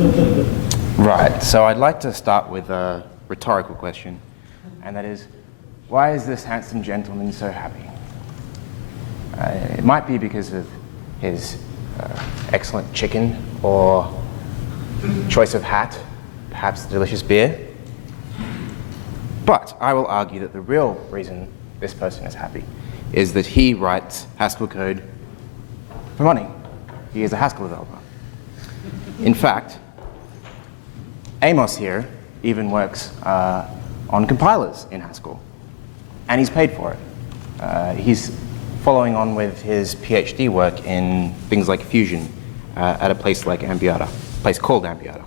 Right, so I'd like to start with a rhetorical question, and that is, why is this handsome gentleman so happy? It might be because of his excellent chicken, or choice of hat, perhaps delicious beer. But I will argue that the real reason this person is happy is that he writes Haskell code for money. He is a Haskell developer. In fact, Amos here even works on compilers in Haskell, and he's paid for it. He's following on with his PhD work in things like Fusion at a place like Ambiata, a place called Ambiata.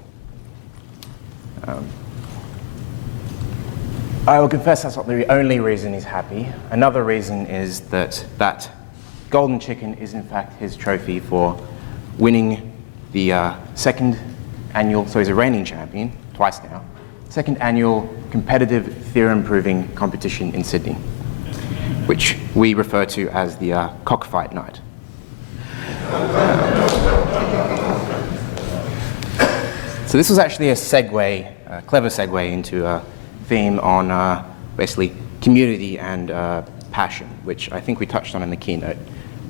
I will confess that's not the only reason he's happy. Another reason is that that golden chicken is in fact his trophy for winning the second annual, so he's a reigning champion, twice now, second annual competitive theorem-proving competition in Sydney, which we refer to as the cockfight night. So this was actually a segue, a clever segue into a theme on basically community and passion, which I think we touched on in the keynote.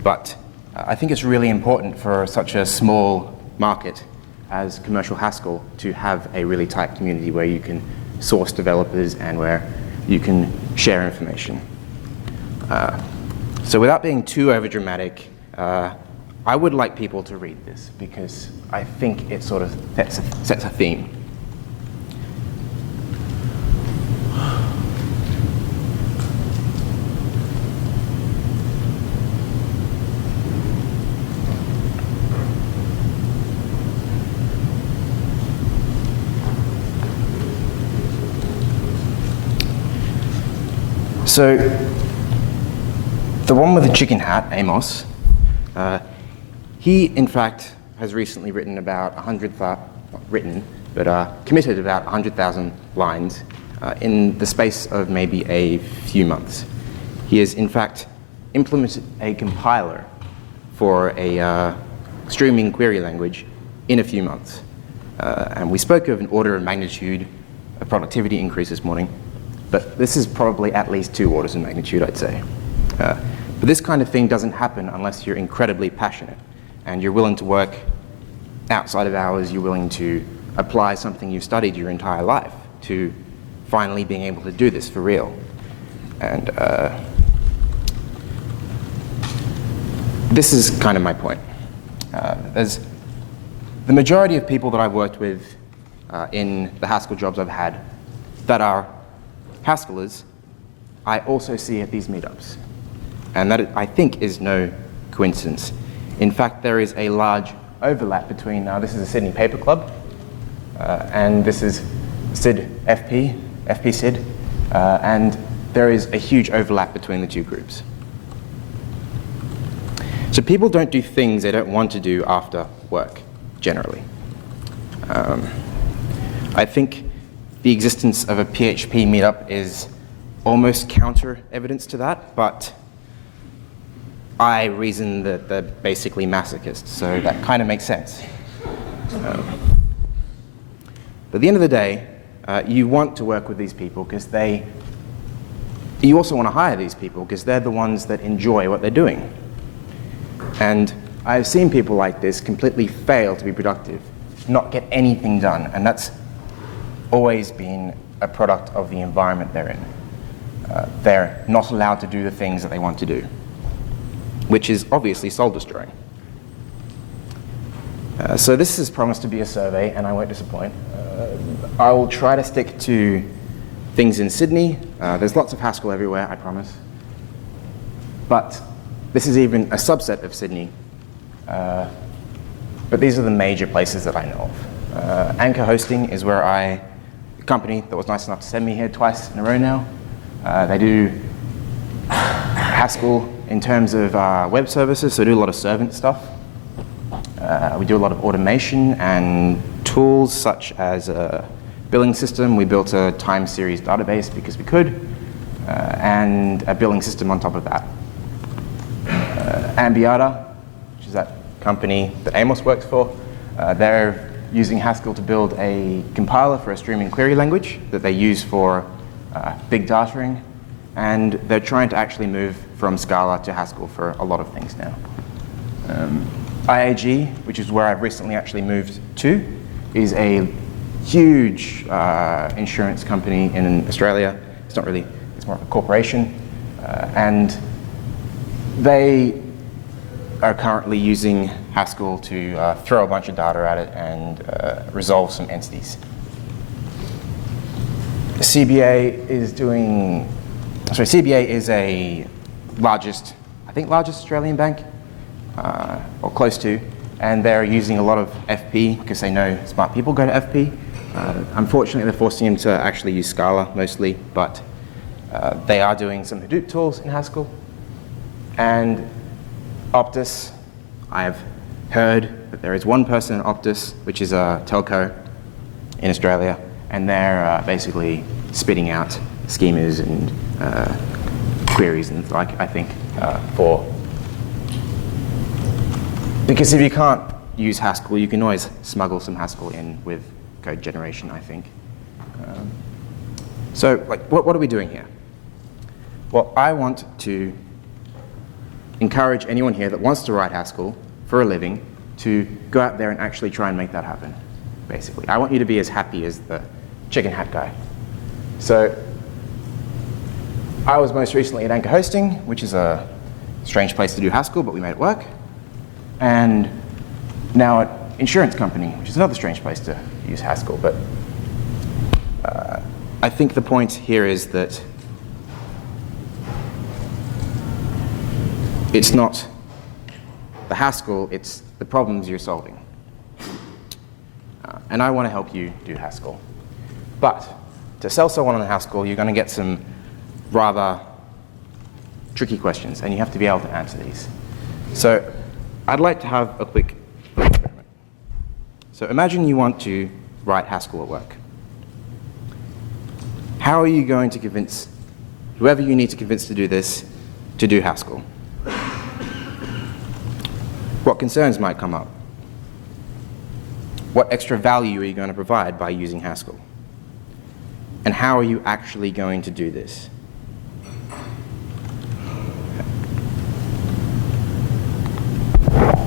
But I think it's really important for such a small market as commercial Haskell to have a really tight community where you can source developers and where you can share information. So without being too overdramatic, I would like people to read this because I think it sort of sets a theme. So, the one with the chicken hat, Amos, he in fact has recently written about committed about 100,000 lines in the space of maybe a few months. He has in fact implemented a compiler for a streaming query language in a few months. And we spoke of an order of magnitude of productivity increase this morning. But this is probably at least 2 orders of magnitude, I'd say. But this kind of thing doesn't happen unless you're incredibly passionate and you're willing to work outside of hours, you're willing to apply something you've studied your entire life to finally being able to do this for real. And this is kind of my point. There's the majority of people that I've worked with in the Haskell jobs I've had that are Haskellers, I also see at these meetups. And that, I think, is no coincidence. In fact, there is a large overlap between, this is a Sydney Paper Club, and this is FP SID, and there is a huge overlap between the two groups. So people don't do things they don't want to do after work, generally. I think the existence of a PHP meetup is almost counter evidence to that, but I reason that they're basically masochists, so that kind of makes sense. But at the end of the day, you want to work with these people because you also want to hire these people because they're the ones that enjoy what they're doing. And I've seen people like this completely fail to be productive, not get anything done, and that's always been a product of the environment they're in. They're not allowed to do the things that they want to do, which is obviously soul-destroying. So this is promised to be a survey, and I won't disappoint. I will try to stick to things in Sydney. There's lots of Haskell everywhere, I promise. But this is even a subset of Sydney. But these are the major places that I know of. Anchor Hosting is where a company that was nice enough to send me here twice in a row now. They do Haskell in terms of web services, so do a lot of servant stuff. We do a lot of automation and tools such as a billing system. We built a time series database because we could, and a billing system on top of that. Ambiata, which is that company that Amos works for, they're using Haskell to build a compiler for a streaming query language that they use for big dataing, and they're trying to actually move from Scala to Haskell for a lot of things now. IAG, which is where I've recently actually moved to, is a huge insurance company in Australia. It's not really, it's more of a corporation. And they are currently using Haskell to throw a bunch of data at it and resolve some entities. CBA is a largest Australian bank, or close to, and they're using a lot of FP because they know smart people go to FP. Unfortunately, they're forcing them to actually use Scala mostly, but they are doing some Hadoop tools in Haskell. And Optus, I've heard that there is one person in Optus, which is a telco in Australia, and they're basically spitting out schemas and queries and like, I think, because if you can't use Haskell, you can always smuggle some Haskell in with code generation, I think. So, like, what are we doing here? Well, I want to encourage anyone here that wants to write Haskell for a living to go out there and actually try and make that happen, basically. I want you to be as happy as the chicken hat guy. So, I was most recently at Anchor Hosting, which is a strange place to do Haskell, but we made it work. And now at Insurance Company, which is another strange place to use Haskell. But I think the point here is that it's not the Haskell, it's the problems you're solving. And I want to help you do Haskell. But to sell someone on Haskell, you're going to get some rather tricky questions, and you have to be able to answer these. So I'd like to have a quick experiment. So imagine you want to write Haskell at work. How are you going to convince whoever you need to convince to do this to do Haskell? What concerns might come up? What extra value are you going to provide by using Haskell? And how are you actually going to do this?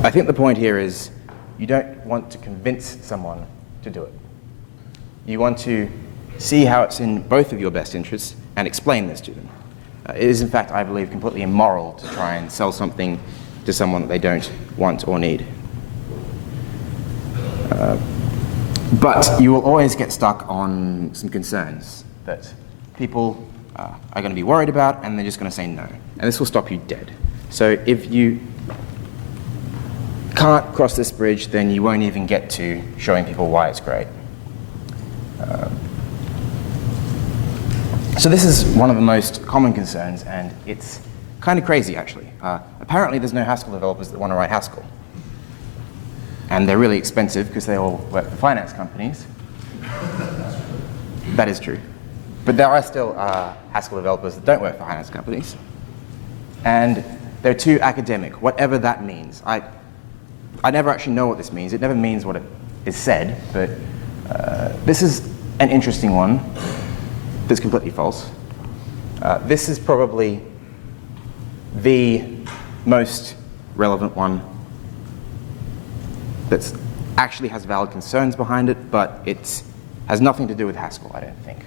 I think the point here is you don't want to convince someone to do it. You want to see how it's in both of your best interests and explain this to them. It is, in fact, I believe, completely immoral to try and sell something to someone that they don't want or need. But you will always get stuck on some concerns that people are going to be worried about, and they're just going to say no. And this will stop you dead. So if you can't cross this bridge, then you won't even get to showing people why it's great. So this is one of the most common concerns, and it's kind of crazy, actually. Apparently, there's no Haskell developers that want to write Haskell. And they're really expensive because they all work for finance companies. That is true. But there are still Haskell developers that don't work for finance companies. And they're too academic, whatever that means. I never actually know what this means. It never means what it is said, but this is an interesting one that's completely false. This is probably the most relevant one that actually has valid concerns behind it, but it has nothing to do with Haskell, I don't think.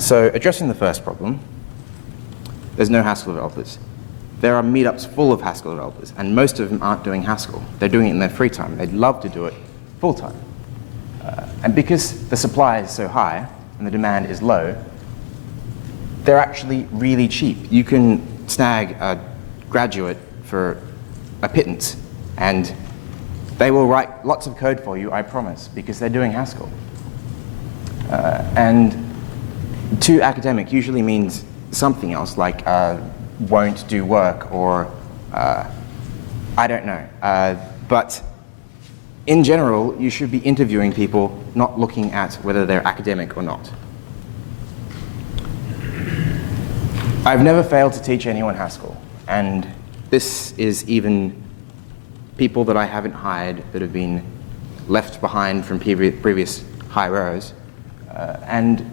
So addressing the first problem, there's no Haskell developers. There are meetups full of Haskell developers, and most of them aren't doing Haskell. They're doing it in their free time. They'd love to do it full time. And because the supply is so high and the demand is low, they're actually really cheap. You can snag a graduate for a pittance, and they will write lots of code for you, I promise, because they're doing Haskell. And too academic usually means something else, like won't do work, or I don't know. But in general, you should be interviewing people, not looking at whether they're academic or not. I've never failed to teach anyone Haskell, and this is even people that I haven't hired that have been left behind from previous high rows. And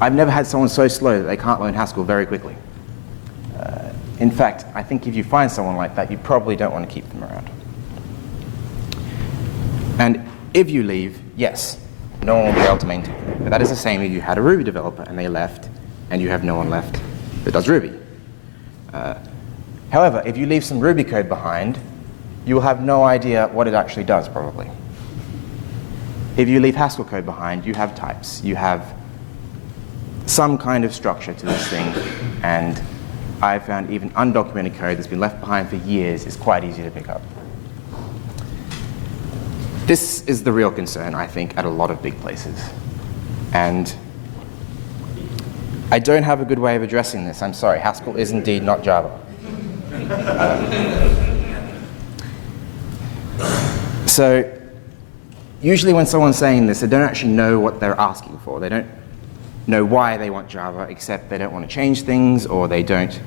I've never had someone so slow that they can't learn Haskell very quickly. In fact, I think if you find someone like that, you probably don't want to keep them around. And if you leave, yes, no one will be able to maintain it. But that is the same if you had a Ruby developer and they left, and you have no one left that does Ruby. However, if you leave some Ruby code behind, you will have no idea what it actually does, probably. If you leave Haskell code behind, you have types. You have some kind of structure to this thing, and I've found even undocumented code that's been left behind for years is quite easy to pick up. This is the real concern, I think, at a lot of big places. And I don't have a good way of addressing this. I'm sorry, Haskell is indeed not Java. So usually when someone's saying this, they don't actually know what they're asking for. They don't know why they want Java, except they don't want to change things, or they don't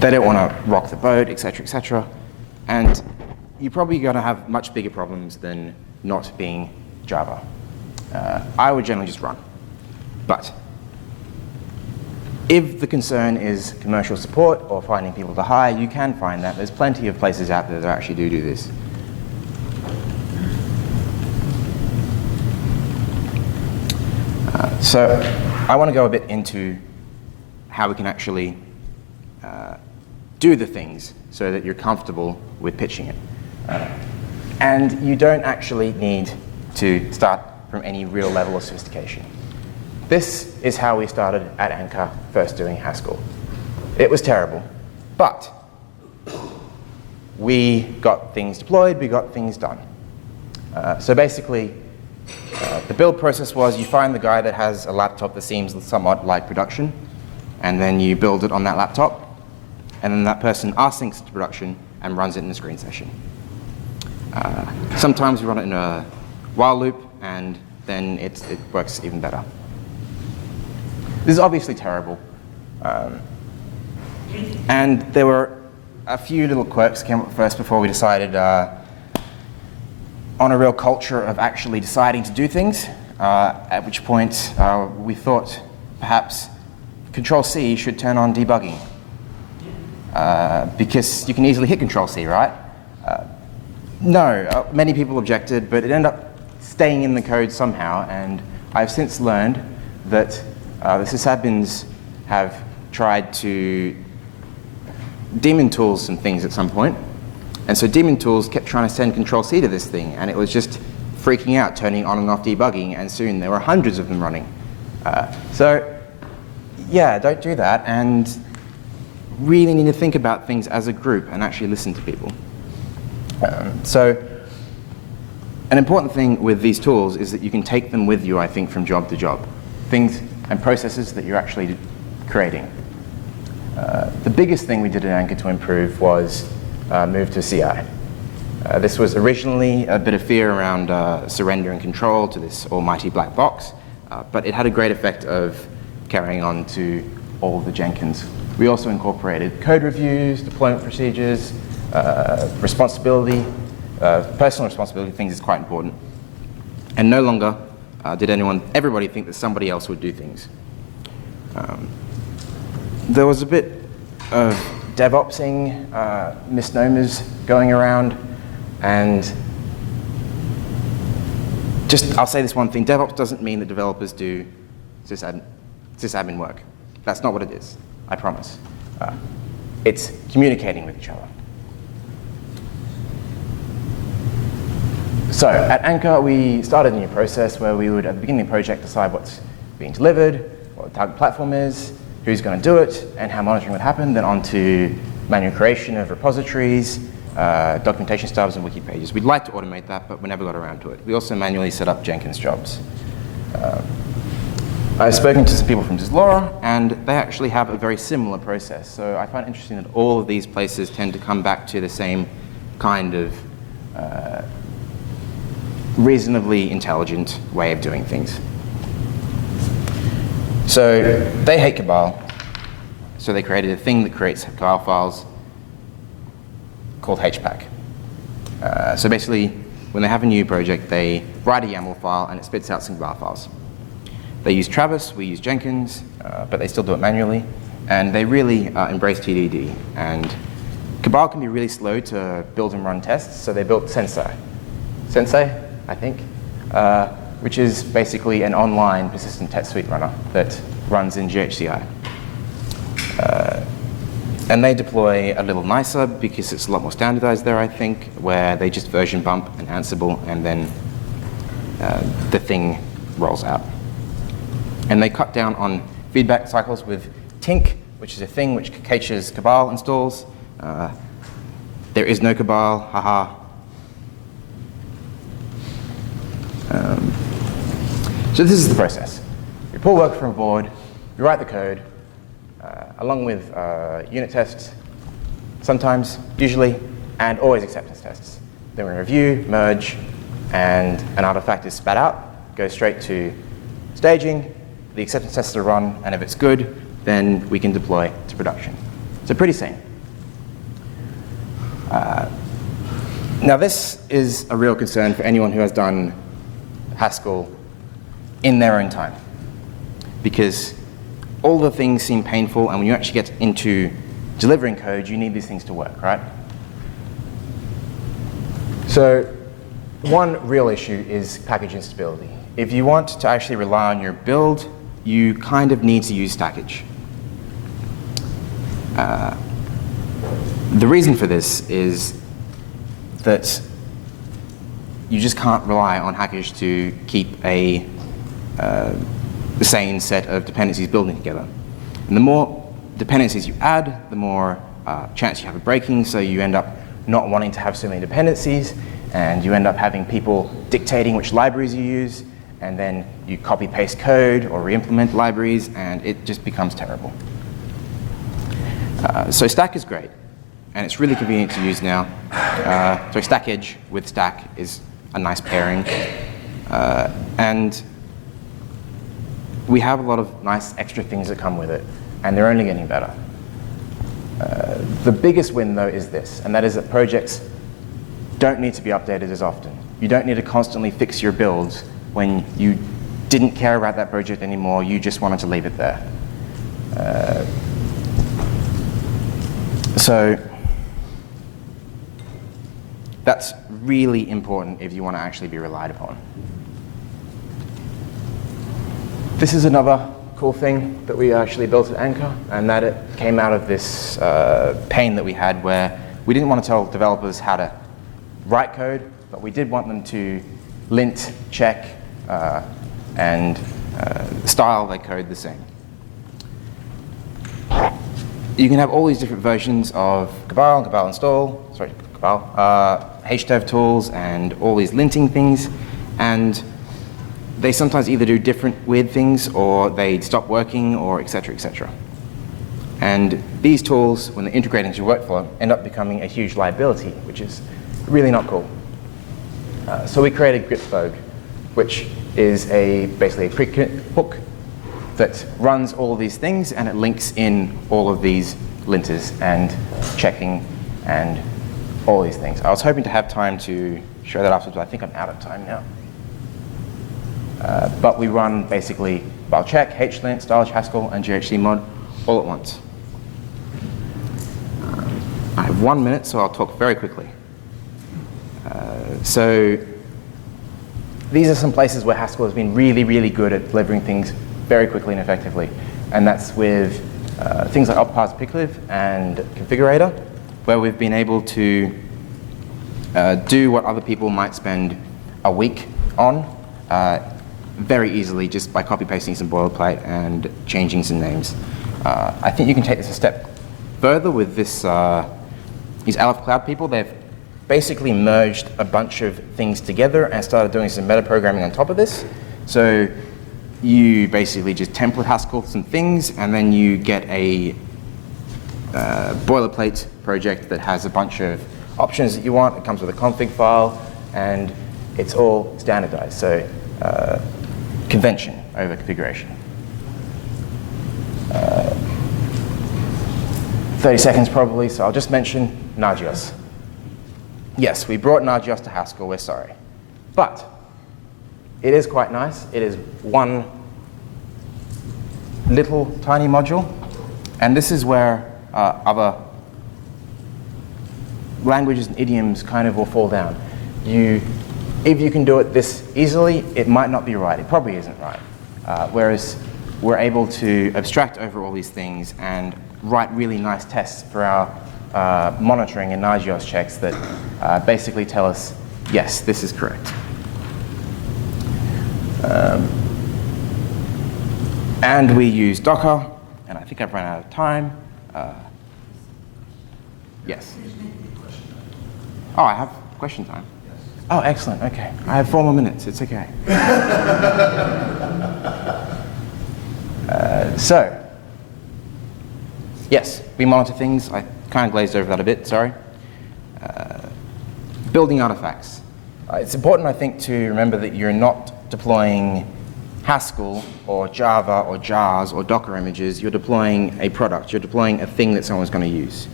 want to rock the boat, etc., etc. And you're probably going to have much bigger problems than not being Java. I would generally just run. But if the concern is commercial support or finding people to hire, you can find that. There's plenty of places out there that actually do this. So I want to go a bit into how we can actually do the things so that you're comfortable with pitching it. And you don't actually need to start from any real level of sophistication. This is how we started at Anchor, first doing Haskell. It was terrible, but we got things deployed, we got things done. So basically, the build process was you find the guy that has a laptop that seems somewhat like production, and then you build it on that laptop, and then that person asyncs it to production and runs it in a screen session. Sometimes we run it in a while loop, and then it works even better. This is obviously terrible. And there were a few little quirks that came up first before we decided on a real culture of actually deciding to do things, at which point we thought perhaps Control-C should turn on debugging. Because you can easily hit Control-C, right? No, many people objected, but it ended up staying in the code somehow, and I've since learned that the sysadmins have tried to daemon tools some things at some point, and so daemon tools kept trying to send Control-C to this thing, and it was just freaking out, turning on and off debugging, and soon there were hundreds of them running. So yeah, don't do that, and really need to think about things as a group and actually listen to people. So an important thing with these tools is that you can take them with you, I think, from job to job. Things and processes that you're actually creating. The biggest thing we did at Anchor to improve was move to CI. This was originally a bit of fear around surrender and control to this almighty black box, but it had a great effect of carrying on to all of the Jenkins. We also incorporated code reviews, deployment procedures, responsibility, personal responsibility things is quite important. And no longer did everybody think that somebody else would do things. There was a bit of DevOpsing, misnomers going around, and I'll say this one thing, DevOps doesn't mean that developers do sysadmin work. That's not what it is, I promise. It's communicating with each other. So at Anchor, we started a new process where we would, at the beginning of the project, decide what's being delivered, what the target platform is, who's going to do it, and how monitoring would happen, then on to manual creation of repositories, documentation stubs, and wiki pages. We'd like to automate that, but we never got around to it. We also manually set up Jenkins jobs. I've spoken to some people from Dislora, and they actually have a very similar process. So I find it interesting that all of these places tend to come back to the same kind of reasonably intelligent way of doing things. So they hate Cabal, so they created a thing that creates Cabal files called HPAC. So basically, when they have a new project, they write a YAML file and it spits out some bar files. They use Travis, we use Jenkins, but they still do it manually. And they really embrace TDD. And Cabal can be really slow to build and run tests, so they built Sensei, I think, which is basically an online persistent test suite runner that runs in GHCI. And they deploy a little nicer because it's a lot more standardized there, I think, where they just version bump an Ansible and then the thing rolls out. And they cut down on feedback cycles with Tink, which is a thing which caches Cabal installs. There is no Cabal, haha. So this is the process. We pull work from a board, we write the code, along with unit tests, sometimes, usually, and always acceptance tests. Then we review, merge, and an artifact is spat out, goes straight to staging, the acceptance tests are run, and if it's good, then we can deploy to production. So pretty sane. Now this is a real concern for anyone who has done Haskell in their own time, because all the things seem painful, and when you actually get into delivering code, you need these things to work, right? So one real issue is package instability. If you want to actually rely on your build, you kind of need to use stackage. The reason for this is that you just can't rely on Hackage to keep a sane set of dependencies building together. And the more dependencies you add, the more chance you have of breaking, so you end up not wanting to have so many dependencies, and you end up having people dictating which libraries you use, and then you copy-paste code or re-implement libraries, and it just becomes terrible. So Stack is great, and it's really convenient to use now. So Stackage with Stack is a nice pairing. And we have a lot of nice extra things that come with it, and they're only getting better. The biggest win, though, is this, and that is that projects don't need to be updated as often. You don't need to constantly fix your builds when you didn't care about that project anymore, you just wanted to leave it there. So that's really important if you want to actually be relied upon. This is another cool thing that we actually built at Anchor, and that it came out of this pain that we had where we didn't want to tell developers how to write code, but we did want them to lint, check, and style their code the same. You can have all these different versions of Cabal, HDev tools, and all these linting things, and they sometimes either do different weird things, or they stop working, or et cetera, et cetera. And these tools, when they integrate into your workflow, end up becoming a huge liability, which is really not cool. So we created Grifffolk, which is basically a pre-commit hook that runs all of these things, and it links in all of these linters and checking and all these things. I was hoping to have time to show that afterwards, but I think I'm out of time now. But we run basically file check, HLint, stylish Haskell, and GHCmod all at once. I have 1 minute, so I'll talk very quickly. So these are some places where Haskell has been really, really good at delivering things very quickly and effectively. And that's with things like optparse and configurator, where we've been able to do what other people might spend a week on very easily just by copy-pasting some boilerplate and changing some names. I think you can take this a step further with this, these Aleph Cloud people. They've basically merged a bunch of things together and started doing some meta-programming on top of this. So you basically just template Haskell some things, and then you get a boilerplate project that has a bunch of options that you want. It comes with a config file, and it's all standardized. So convention over configuration. 30 seconds probably, so I'll just mention Naija. yes, we brought Naija to Haskell, we're sorry. But it is quite nice. It is one little tiny module, and this is where other languages and idioms kind of will fall down. If you can do it this easily, it might not be right. It probably isn't right. Whereas we're able to abstract over all these things and write really nice tests for our monitoring and Nagios checks that basically tell us, yes, this is correct. And we use Docker, and I think I've run out of time. Yes. Oh, I have question time. Oh, excellent. Okay. I have 4 more minutes. It's okay. So, yes, we monitor things. I kind of glazed over that a bit, sorry. Building artifacts. It's important, I think, to remember that you're not deploying Haskell or Java or jars or Docker images. You're deploying a product. You're deploying a thing that someone's going to use.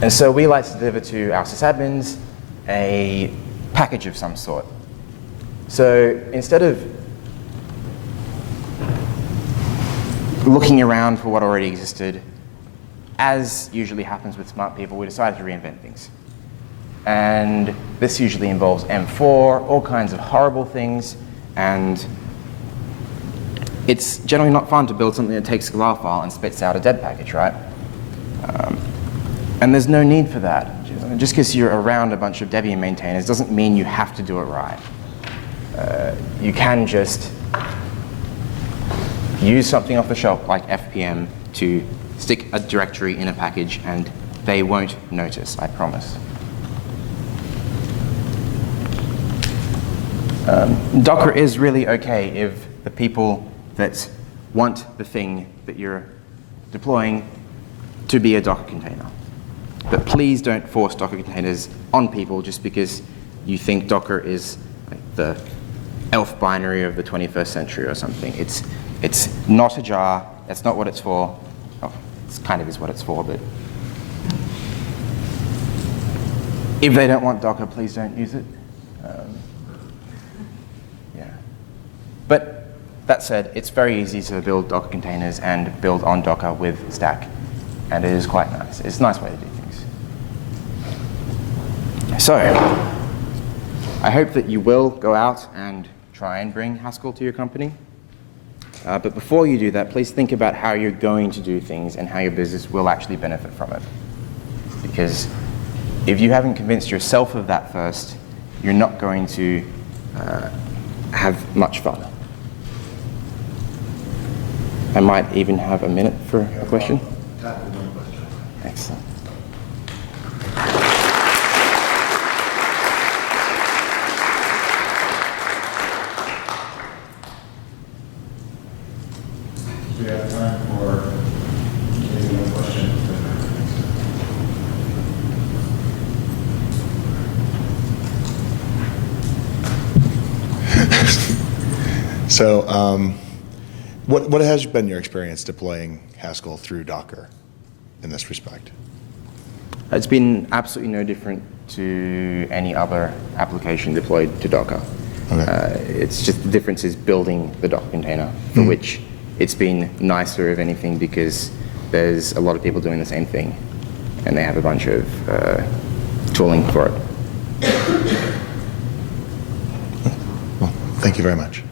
And so we like to deliver to our sysadmins a package of some sort. So instead of looking around for what already existed, as usually happens with smart people, we decided to reinvent things. And this usually involves M4, all kinds of horrible things, and it's generally not fun to build something that takes a lar file and spits out a dead package, right? And there's no need for that. Just because you're around a bunch of Debian maintainers doesn't mean you have to do it right. You can just use something off the shelf like FPM to stick a directory in a package and they won't notice, I promise. Docker is really okay if the people that want the thing that you're deploying to be a Docker container. But please don't force Docker containers on people just because you think Docker is like the elf binary of the 21st century or something. It's not a jar. That's not what it's for. Oh, it kind of is what it's for, but if they don't want Docker, please don't use it. Yeah. But that said, it's very easy to build Docker containers and build on Docker with Stack. And it is quite nice. It's a nice way to do things. So, I hope that you will go out and try and bring Haskell to your company. But before you do that, please think about how you're going to do things and how your business will actually benefit from it. Because if you haven't convinced yourself of that first, you're not going to have much fun. I might even have a minute for a question. Excellent. We have time for maybe one question. So, what has been your experience deploying Haskell through Docker in this respect? It's been absolutely no different to any other application deployed to Docker. Okay. It's just the difference is building the Docker container, for which it's been nicer, if anything, because there's a lot of people doing the same thing, and they have a bunch of tooling for it. Well, thank you very much.